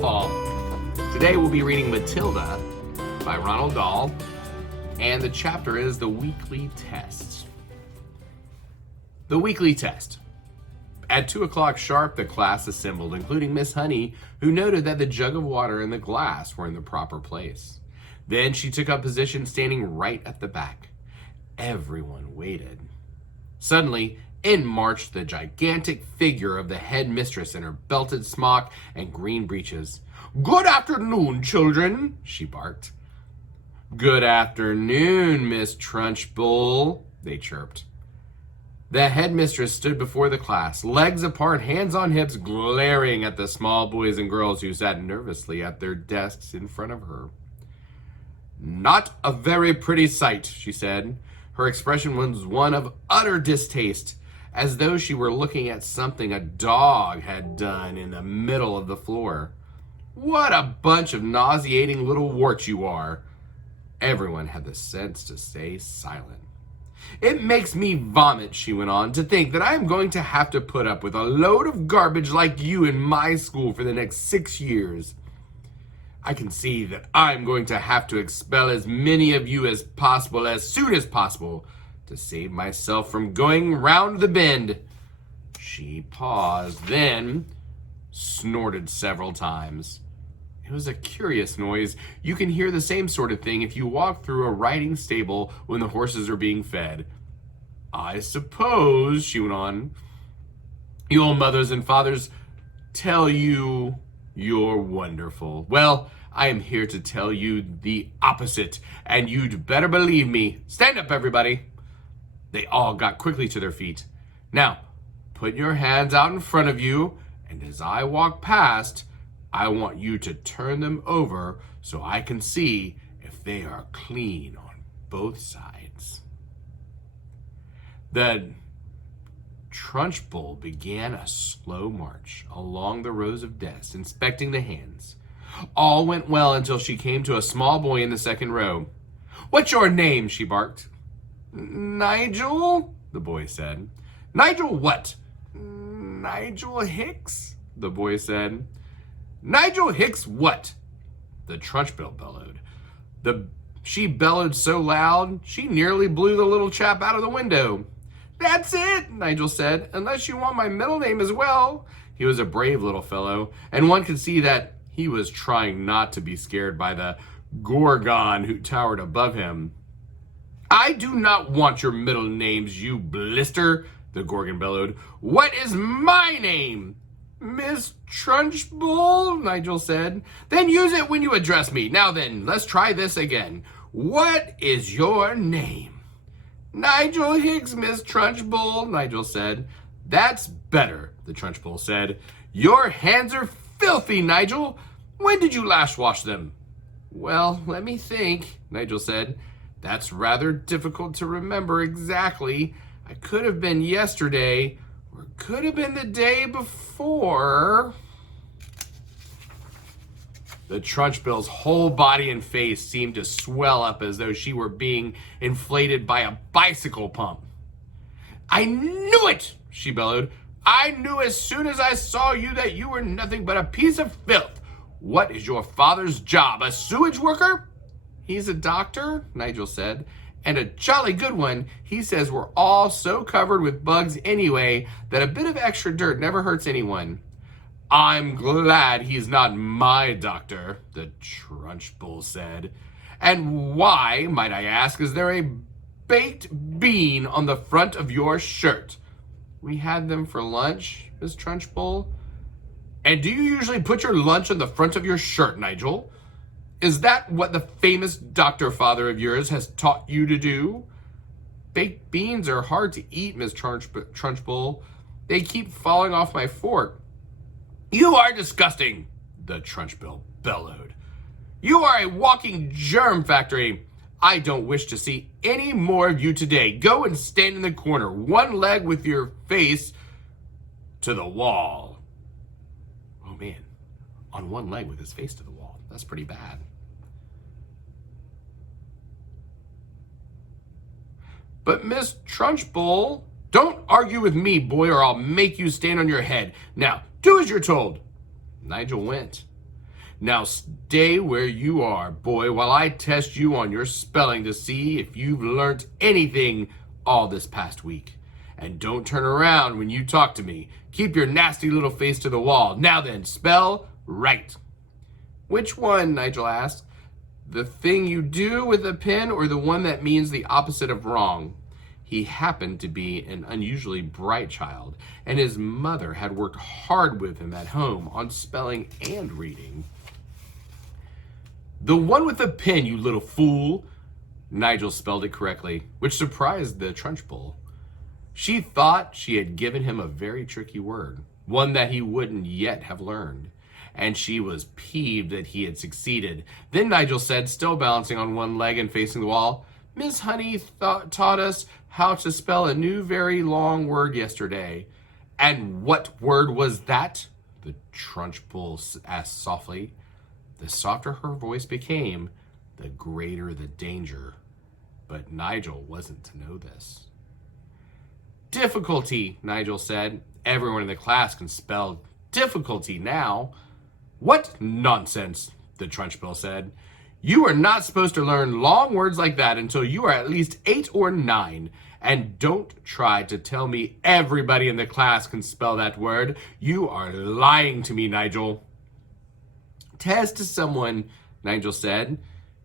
all. Today we'll be reading Matilda by Roald Dahl, and the chapter is The Weekly Test. The Weekly Test. At 2 o'clock sharp, the class assembled, including Miss Honey, who noted that the jug of water and the glass were in the proper place. Then she took up position standing right at the back. Everyone waited. Suddenly, in marched the gigantic figure of the headmistress in her belted smock and green breeches. "Good afternoon, children," she barked. "Good afternoon, Miss Trunchbull," they chirped. The headmistress stood before the class, legs apart, hands on hips, glaring at the small boys and girls who sat nervously at their desks in front of her. "Not a very pretty sight," she said. Her expression was one of utter distaste, as though she were looking at something a dog had done in the middle of the floor. "What a bunch of nauseating little warts you are." Everyone had the sense to stay silent. "It makes me vomit," she went on, "to think that I am going to have to put up with a load of garbage like you in my school for the next 6 years. I can see that I'm going to have to expel as many of you as possible as soon as possible to save myself from going round the bend." She paused, then snorted several times. It was a curious noise. You can hear the same sort of thing if you walk through a riding stable when the horses are being fed. "I suppose," she went on, "your mothers and fathers tell you you're wonderful. Well, I am here to tell you the opposite, and you'd better believe me. Stand up, everybody." They all got quickly to their feet. "Now, put your hands out in front of you, and as I walk past, I want you to turn them over so I can see if they are clean on both sides." The Trunchbull began a slow march along the rows of desks, inspecting the hands. All went well until she came to a small boy in the second row. "What's your name?" she barked. "Nigel," the boy said. "Nigel what?" "Nigel Hicks," the boy said. "Nigel Hicks what?" the Trunchbull bellowed. She bellowed so loud, she nearly blew the little chap out of the window. "That's it," Nigel said, "unless you want my middle name as well." He was a brave little fellow, and one could see that he was trying not to be scared by the Gorgon who towered above him. "I do not want your middle names, you blister," the Gorgon bellowed. "What is my name?" "Miss Trunchbull," Nigel said. "Then use it when you address me. Now then, let's try this again. What is your name?" "Nigel Hicks, Miss Trunchbull," Nigel said. "That's better," the Trunchbull said. "Your hands are filthy, Nigel. When did you last wash them?" "Well, let me think," Nigel said. "That's rather difficult to remember exactly. I could have been yesterday, or it could have been the day before." The Trunchbull's whole body and face seemed to swell up as though she were being inflated by a bicycle pump. "I knew it," she bellowed. "I knew as soon as I saw you that you were nothing but a piece of filth. What is your father's job, a sewage worker?" "He's a doctor," Nigel said, "and a jolly good one. He says we're all so covered with bugs anyway that a bit of extra dirt never hurts anyone." "I'm glad he's not my doctor," the Trunchbull said. "And why, might I ask, is there a baked bean on the front of your shirt?" "We had them for lunch, Miss Trunchbull." "And do you usually put your lunch on the front of your shirt, Nigel? Is that what the famous doctor father of yours has taught you to do?" "Baked beans are hard to eat, Miss Trunchbull. They keep falling off my fork." "You are disgusting," the Trunchbull bellowed. "You are a walking germ factory. I don't wish to see any more of you today. Go and stand in the corner, one leg with your face to the wall." Oh man, on one leg with his face to the wall. That's pretty bad. "But Miss Trunchbull," "Don't argue with me, boy, or I'll make you stand on your head. Now, do as you're told." Nigel went. Now stay where you are, boy, while I test you on your spelling to see if you've learnt anything all this past week. And don't turn around when you talk to me. Keep your nasty little face to the wall. Now then, spell right." "Which one?" Nigel asked. "The thing you do with a pen or the one that means the opposite of wrong?" He happened to be an unusually bright child, and his mother had worked hard with him at home on spelling and reading. "The one with the pen, you little fool." Nigel spelled it correctly, which surprised the Trunchbull. She thought she had given him a very tricky word, one that he wouldn't yet have learned, and she was peeved that he had succeeded. Then Nigel said, still balancing on one leg and facing the wall, "Miss Honey taught us how to spell a new very long word yesterday." "And what word was that?" the Trunchbull asked softly. The softer her voice became, the greater the danger. But Nigel wasn't to know this. "Difficulty," Nigel said. "Everyone in the class can spell difficulty now." "What nonsense," the Trunchbull said. "You are not supposed to learn long words like that until you are at least 8 or 9. And don't try to tell me everybody in the class can spell that word. You are lying to me, Nigel." "Test someone," Nigel said,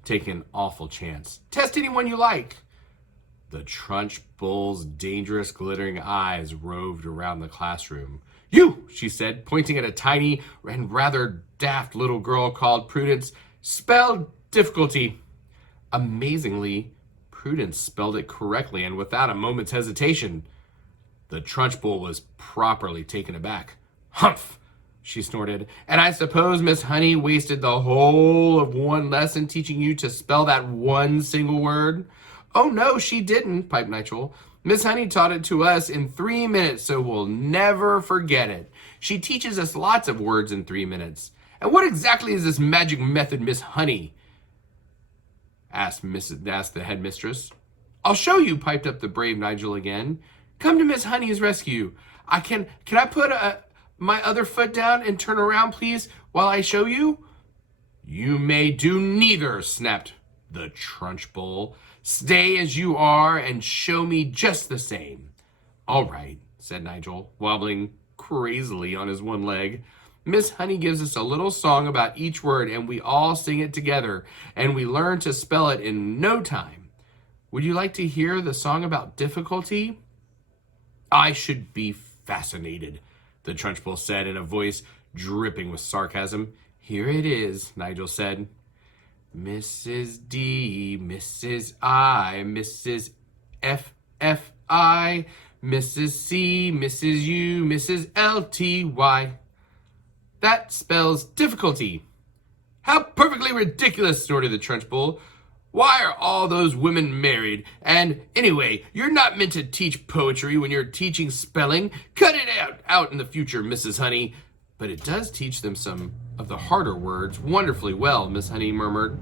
taking an awful chance. "Test anyone you like." The Trunchbull's dangerous glittering eyes roved around the classroom. "You," she said, pointing at a tiny and rather daft little girl called Prudence, "spell difficulty." Amazingly, Prudence spelled it correctly and without a moment's hesitation. The Trunchbull was properly taken aback. "Humph," she snorted. "And I suppose Miss Honey wasted the whole of one lesson teaching you to spell that one single word?" "Oh, no, she didn't," piped Nigel. "Miss Honey taught it to us in 3 minutes, so we'll never forget it. She teaches us lots of words in 3 minutes. And what exactly is this magic method, Miss Honey?" asked the headmistress. "I'll show you," piped up the brave Nigel again. "Come to Miss Honey's rescue. Can I put my other foot down and turn around, please, while I show you?" "You may do neither," snapped the Trunchbull. "Stay as you are and show me just the same." "All right," said Nigel, wobbling crazily on his one leg. "Miss Honey gives us a little song about each word, and we all sing it together, and we learn to spell it in no time. Would you like to hear the song about difficulty?" "I should be fascinated," the Trunchbull said in a voice dripping with sarcasm. "Here it is," Nigel said. "Mrs. D, Mrs. I, Mrs. F, F, I, Mrs. C, Mrs. U, Mrs. L, T, Y. That spells difficulty." "How perfectly ridiculous," snorted the Trunchbull. "Why are all those women married? And anyway, you're not meant to teach poetry when you're teaching spelling. Cut it out in the future, Mrs. Honey." "But it does teach them some of the harder words wonderfully well," Miss Honey murmured.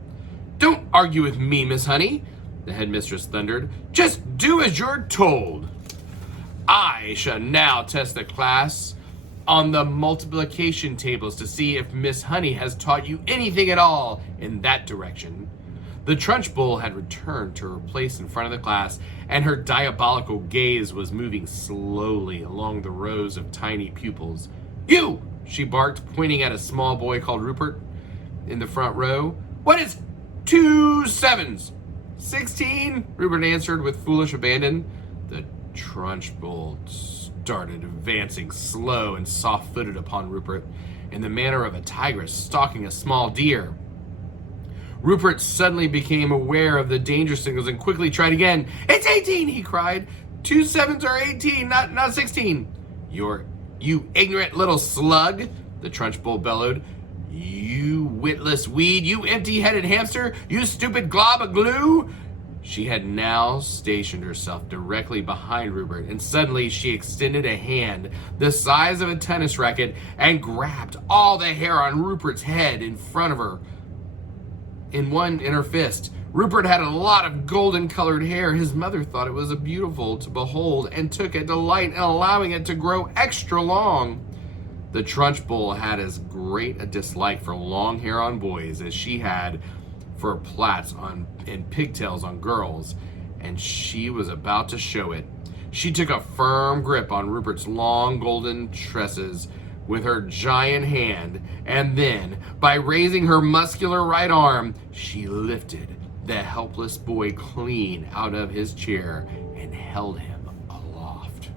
"Don't argue with me, Miss Honey," the headmistress thundered. "Just do as you're told. I shall now test the class on the multiplication tables to see if Miss Honey has taught you anything at all in that direction." The Trunchbull had returned to her place in front of the class, and her diabolical gaze was moving slowly along the rows of tiny pupils. "You!" she barked, pointing at a small boy called Rupert in the front row. "What is 2 sevens?" 16, Rupert answered with foolish abandon. The Trunchbull started advancing slow and soft-footed upon Rupert in the manner of a tigress stalking a small deer. Rupert suddenly became aware of the danger signals and quickly tried again. "It's 18, he cried. 2 sevens are 18, not 16. You ignorant little slug," the Trunchbull bellowed. "You witless weed, you empty-headed hamster, you stupid glob of glue." She had now stationed herself directly behind Rupert, and suddenly she extended a hand the size of a tennis racket and grabbed all the hair on Rupert's head in front of her in her fist. Rupert had a lot of golden-colored hair. His mother thought it was beautiful to behold and took a delight in allowing it to grow extra long. The Trunchbull had as great a dislike for long hair on boys as she had for plaits and pigtails on girls, and she was about to show it. She took a firm grip on Rupert's long golden tresses with her giant hand, and then, by raising her muscular right arm, she lifted the helpless boy clean out of his chair and held him aloft.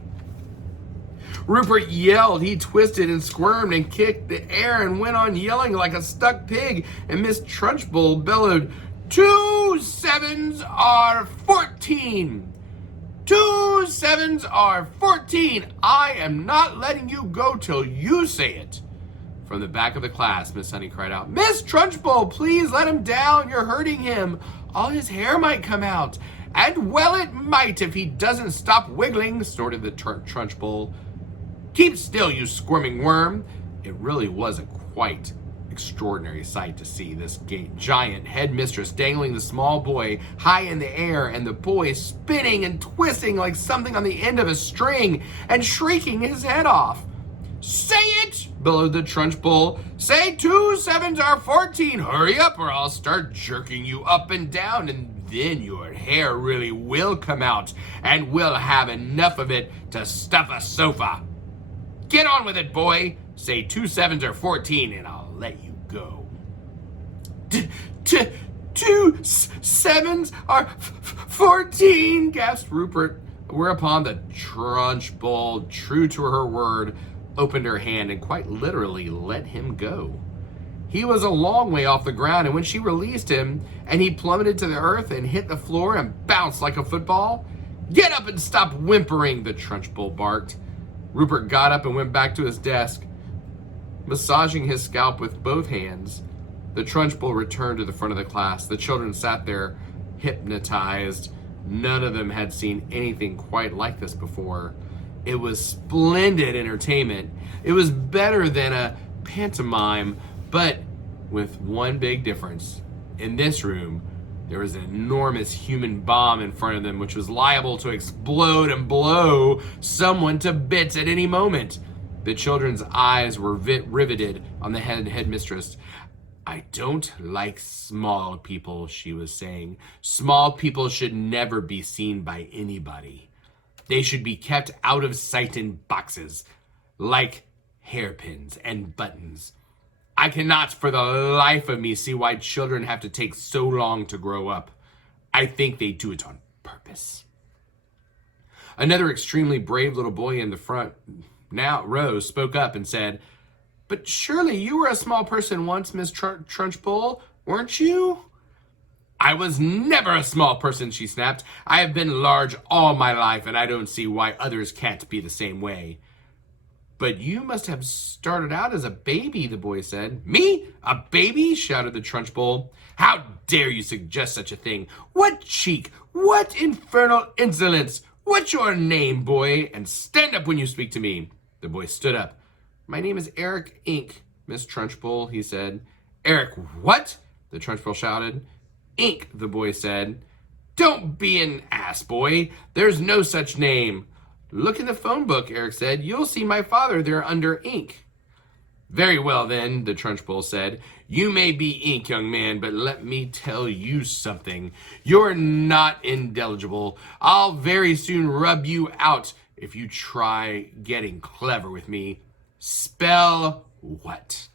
Rupert yelled. He twisted and squirmed and kicked the air and went on yelling like a stuck pig, and Miss Trunchbull bellowed, 2 sevens are 14. 2 sevens are 14. I am not letting you go till you say it. From the back of the class, Miss Honey cried out, Miss Trunchbull, please let him down. You're hurting him. All his hair might come out. And well it might if he doesn't stop wiggling, snorted the Trunchbull. Keep still, you squirming worm. It really was a quite extraordinary sight to see this giant headmistress dangling the small boy high in the air, and the boy spinning and twisting like something on the end of a string and shrieking his head off. Say it, bellowed the Trunchbull. Say 2 sevens are 14. Hurry up or I'll start jerking you up and down, and then your hair really will come out, and we'll have enough of it to stuff a sofa. Get on with it, boy. Say 2 sevens are 14 and I'll let you go. 2 sevens are 14, gasped Rupert, whereupon the Trunchbull, true to her word, opened her hand and quite literally let him go. He was a long way off the ground, and when she released him and he plummeted to the earth and hit the floor and bounced like a football, get up and stop whimpering, the Trunchbull barked. Rupert got up and went back to his desk, massaging his scalp with both hands. The Trunchbull returned to the front of the class. The children sat there, hypnotized. None of them had seen anything quite like this before. It was splendid entertainment. It was better than a pantomime, but with one big difference. In this room, there was an enormous human bomb in front of them, which was liable to explode and blow someone to bits at any moment. The children's eyes were riveted on the headmistress. I don't like small people, she was saying. Small people should never be seen by anybody. They should be kept out of sight in boxes, like hairpins and buttons. I cannot for the life of me see why children have to take so long to grow up. I think they do it on purpose. Another extremely brave little boy in the front row spoke up and said, But surely you were a small person once, Miss Trunchbull, weren't you? I was never a small person, she snapped. I have been large all my life, and I don't see why others can't be the same way. But you must have started out as a baby, the boy said. Me? A baby? Shouted the Trunchbull. How dare you suggest such a thing? What cheek? What infernal insolence? What's your name, boy? And stand up when you speak to me. The boy stood up. My name is Eric Ink, Miss Trunchbull, he said. Eric what? The Trunchbull shouted. Ink, the boy said. Don't be an ass, boy. There's no such name. Look in the phone book, Eric said. You'll see my father there under Ink. Very well, then, the Trunchbull said. You may be Ink, young man, but let me tell you something. You're not intelligible. I'll very soon rub you out if you try getting clever with me. Spell what?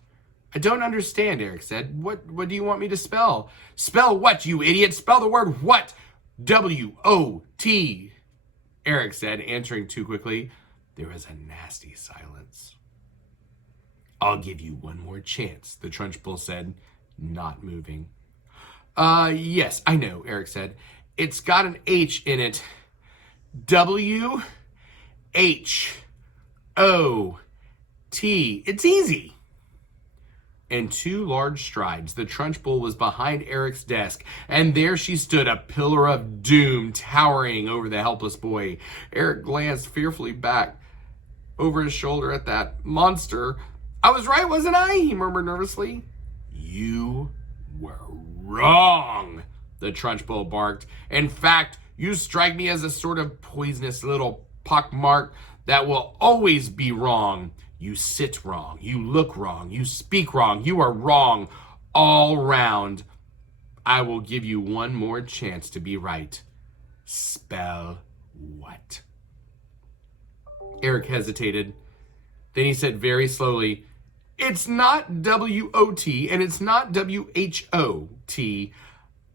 I don't understand, Eric said. What do you want me to spell? Spell what, you idiot? Spell the word what? W-O-T, Eric said, answering too quickly. There was a nasty silence. I'll give you one more chance, the Trunchbull said, not moving. Yes, I know, Eric said. It's got an H in it. W-H-O-T. It's easy. In 2 large strides, the Trunchbull was behind Eric's desk, and there she stood, a pillar of doom towering over the helpless boy. Eric glanced fearfully back over his shoulder at that monster. I was right, wasn't I? He murmured nervously. You were wrong, the Trunchbull barked. In fact, you strike me as a sort of poisonous little pockmark that will always be wrong. You sit wrong. You look wrong. You speak wrong. You are wrong all round. I will give you one more chance to be right. Spell what? Eric hesitated. Then he said very slowly, it's not W-O-T and it's not W-H-O-T.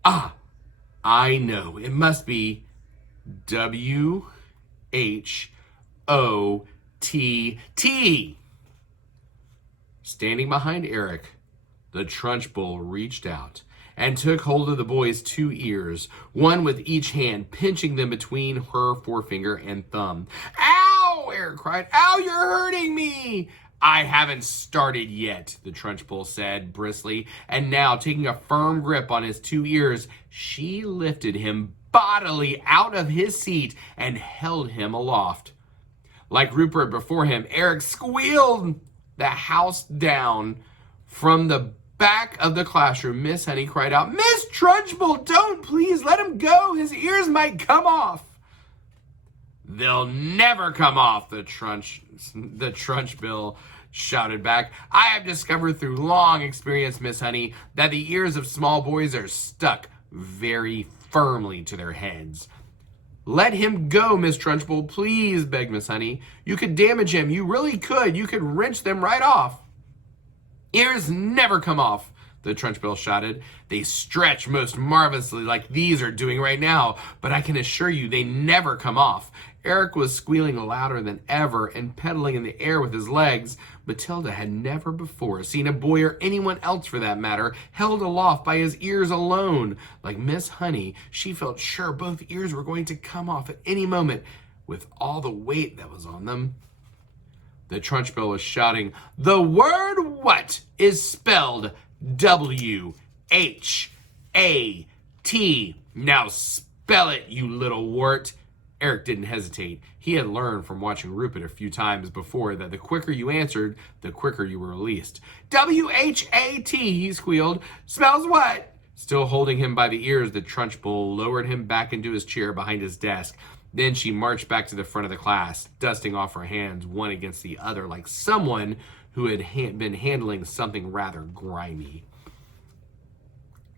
Ah, I know. It must be W-H-O-T-T. Standing behind Eric, the Trunchbull reached out and took hold of the boy's two ears, one with each hand, pinching them between her forefinger and thumb. Ow! Eric cried. Ow, you're hurting me! I haven't started yet, the Trunchbull said briskly, and now, taking a firm grip on his two ears, she lifted him bodily out of his seat and held him aloft. Like Rupert before him, Eric squealed the house down. From the back of the classroom, Miss Honey cried out, Miss Trunchbull, don't, please, let him go. His ears might come off. They'll never come off, the Trunchbull shouted back. I have discovered through long experience, Miss Honey, that the ears of small boys are stuck very firmly to their heads. Let him go, Miss Trunchbull, please, begged Miss Honey. You could damage him. You really could. You could wrench them right off. Ears never come off, the Trunchbull shouted. They stretch most marvelously like these are doing right now, but I can assure you they never come off. Eric was squealing louder than ever and pedaling in the air with his legs. Matilda had never before seen a boy, or anyone else for that matter, held aloft by his ears alone. Like Miss Honey, she felt sure both ears were going to come off at any moment with all the weight that was on them. The Trunchbull was shouting, the word what is spelled W-H-A-T. Now spell it, you little wart. Eric didn't hesitate. He had learned from watching Rupert a few times before that the quicker you answered, the quicker you were released. W-H-A-T, he squealed. Spells what? Still holding him by the ears, the Trunchbull lowered him back into his chair behind his desk. Then she marched back to the front of the class, dusting off her hands one against the other like someone who had been handling something rather grimy.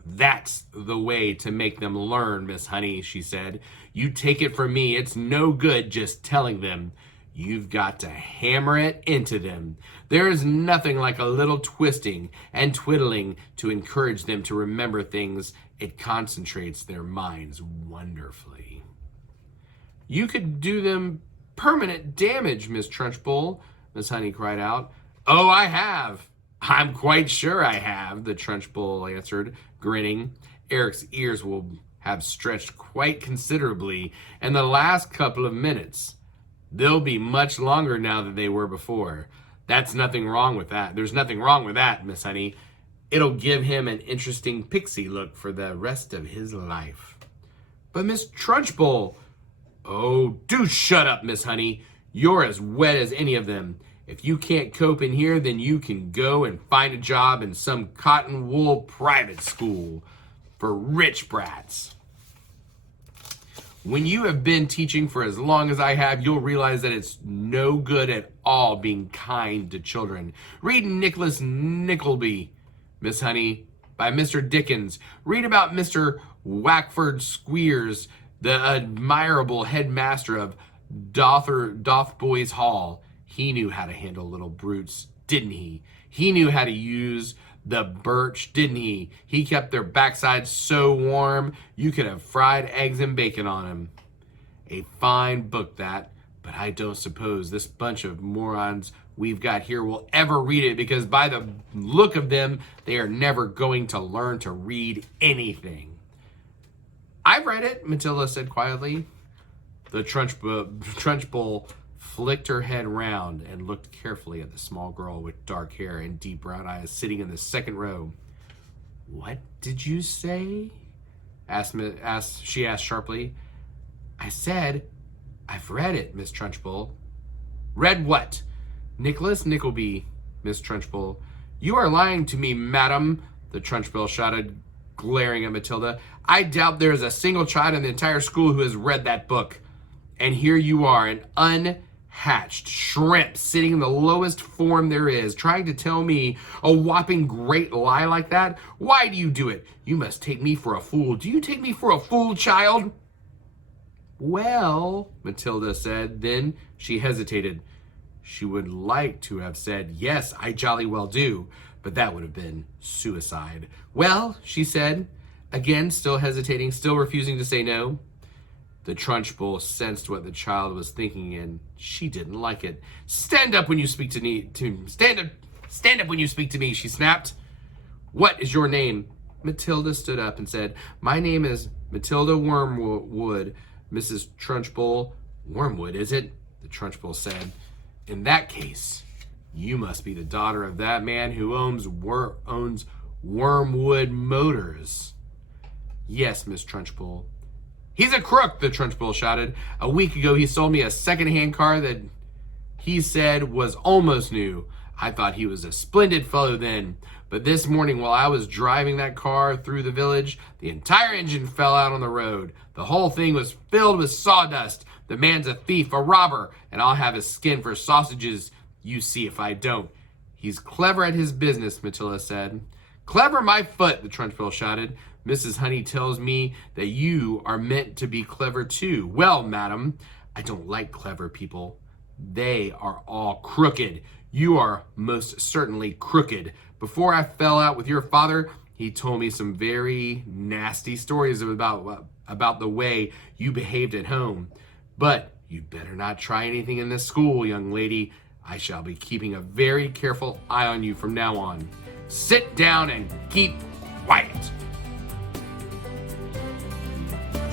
That's the way to make them learn, Miss Honey, she said. You take it from me, it's no good just telling them. You've got to hammer it into them. There is nothing like a little twisting and twiddling to encourage them to remember things. It concentrates their minds wonderfully. You could do them permanent damage, Miss Trunchbull, Miss Honey cried out. Oh, I have. I'm quite sure I have, the Trunchbull answered, grinning. Eric's ears will have stretched quite considerably in the last couple of minutes. They'll be much longer now than they were before. That's nothing wrong with that. There's nothing wrong with that, Miss Honey. It'll give him an interesting pixie look for the rest of his life. But Miss Trunchbull... Oh, do shut up, Miss Honey. You're as wet as any of them. If you can't cope in here, then you can go and find a job in some cotton wool private school for rich brats. When you have been teaching for as long as I have, you'll realize that it's no good at all being kind to children. Read Nicholas Nickleby, Miss Honey, by Mr. Dickens. Read about Mr. Wackford Squeers, the admirable headmaster of Dotheboys Hall. He knew how to handle little brutes, didn't he? He knew how to use the birch, didn't he? He kept their backsides so warm, you could have fried eggs and bacon on him. A fine book that, but I don't suppose this bunch of morons we've got here will ever read it, because by the look of them, they are never going to learn to read anything. I've read it, Matilda said quietly. The Trunchbull flicked her head round and looked carefully at the small girl with dark hair and deep brown eyes sitting in the second row. What did you say? She asked sharply. I said, I've read it, Miss Trunchbull. Read what? Nicholas Nickleby, Miss Trunchbull. You are lying to me, madam, the Trunchbull shouted, glaring at Matilda. I doubt there is a single child in the entire school who has read that book. And here you are, an hatched shrimp sitting in the lowest form there is, trying to tell me a whopping great lie like that? Why do you do it? You must take me for a fool. Do you take me for a fool, child? Well, Matilda said. Then she hesitated. She would like to have said, yes, I jolly well do, but that would have been suicide. Well, she said, again, still hesitating, still refusing to say no. The Trunchbull sensed what the child was thinking, and she didn't like it. Stand up when you speak to me. Stand up when you speak to me, she snapped. What is your name? Matilda stood up and said, my name is Matilda Wormwood, Mrs. Trunchbull. Wormwood, is it? The Trunchbull said. In that case, you must be the daughter of that man who owns Wormwood Motors. Yes, Miss Trunchbull. He's a crook, the Trunchbull shouted. A week ago, he sold me a second-hand car that he said was almost new. I thought he was a splendid fellow then. But this morning, while I was driving that car through the village, the entire engine fell out on the road. The whole thing was filled with sawdust. The man's a thief, a robber, and I'll have his skin for sausages. You see if I don't. He's clever at his business, Matilda said. Clever my foot, the Trunchbull shouted. Mrs. Honey tells me that you are meant to be clever too. Well, madam, I don't like clever people. They are all crooked. You are most certainly crooked. Before I fell out with your father, he told me some very nasty stories about the way you behaved at home. But you'd better not try anything in this school, young lady. I shall be keeping a very careful eye on you from now on. Sit down and keep quiet.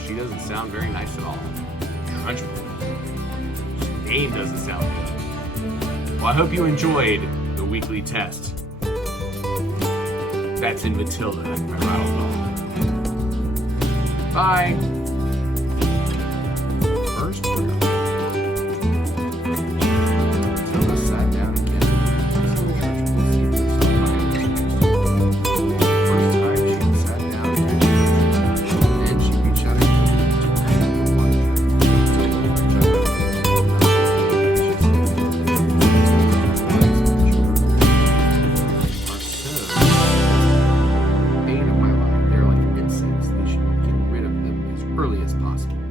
She doesn't sound very nice at all. Trunchbull. Her name doesn't sound good. Well, I hope you enjoyed the weekly test. That's in Matilda by Roald Dahl. Bye. First Matilda sat down again. First time she sat down again. Then she reached out bane of my life. They're like insects. They should get rid of them as early as possible.